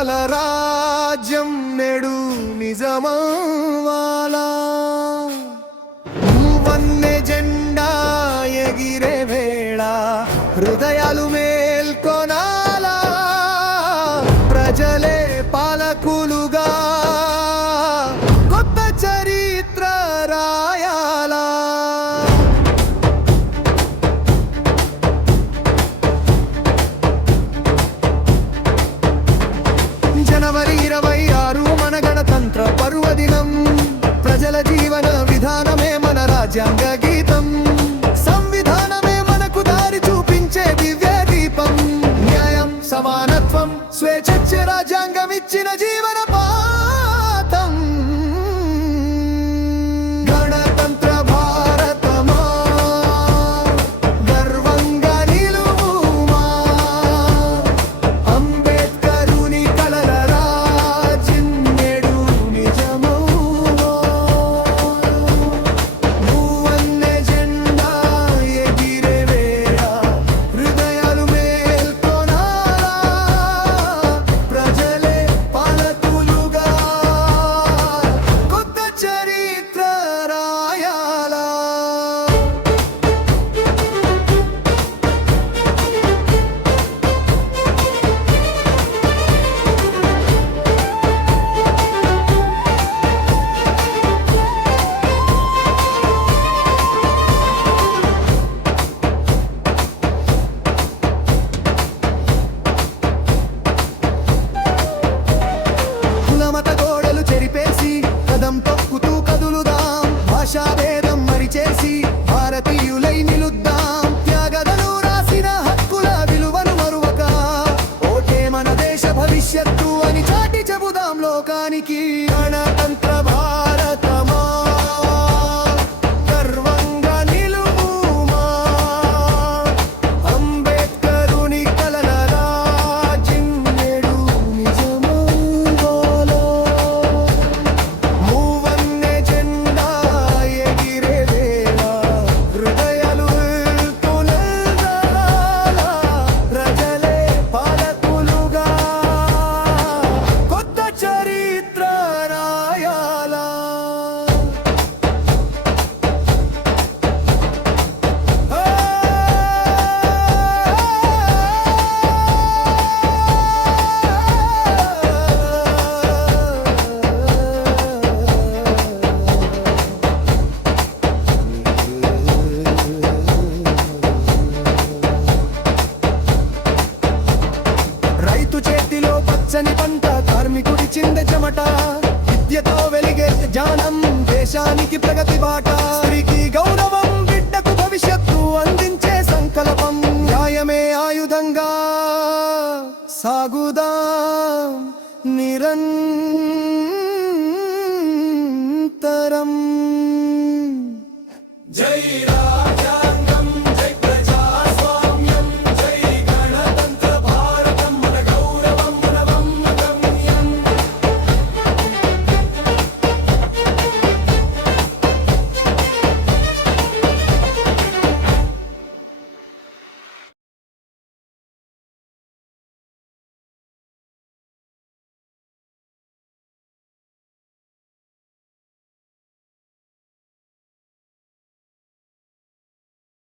కలల రాజ్యం నేడు నిజమవ్వాలా వన్నె జెండా ఎగిరే వేళ హృదయాలు మేల్కొనాలా ప్రజలే పాలకులుగా కొత్త చరిత్ర రాయాలా జనవరి 26 మన గణతంత్ర పర్వదినం ప్రజల జీవన విధానమే మన రాజ్యాంగ గీతం సంవిధానమే మనకు దారి చూపించే దివ్య దీపం న్యాయం సమానత్వం స్వేచ్ఛ రాజ్యాంగం ఇచ్చిన జీవన పాఠం గణతంత్ర భారతమా గర్వంగా నిలువుమా అంబేద్కరుని కలల రాజ్యం నేడు నిజమవునా మూవన్నె జెండా ఎగిరే వేళ హృదయాలు మేల్కొనాలా ప్రజలే పాలకులుగా కొత్త చరిత్ర రాయాలా కులమత గోడలు చెరిపేసి కదం తొక్కుతూ కదులుదాం భాషా భేదం మరిచేసి భారతీయులై నిలుద్దాం త్యాగదలు రాసిన హక్కుల విలువను మరువక ఓటే మన దేశ భవిష్యత్తు అని చాటి చెబుదాం లోకానికి గణతంత్ర భారతమా గర్వంగా నిలువుమా అంబేద్కరుని కలల రాజ్యం నేడు నిజమవ్వాలా మూవన్నె జెండా ఎగిరే వేళ హృదయాలు కొనసాగాలా ప్రజలే పాలకులుగా కొత్త చరిత్ర రాయాలా రైతు చేతిలో పచ్చని పంట కార్మికుడి చిందె చెమట విద్యతో వెలిగే జ్ఞానం దేశానికి ప్రగతి బాట స్త్రీకి గౌరవం బిడ్డకు భవిష్యత్తు అందించే సంకల్పం న్యాయమే ఆయుధంగా సాగుదాం నిరంతరం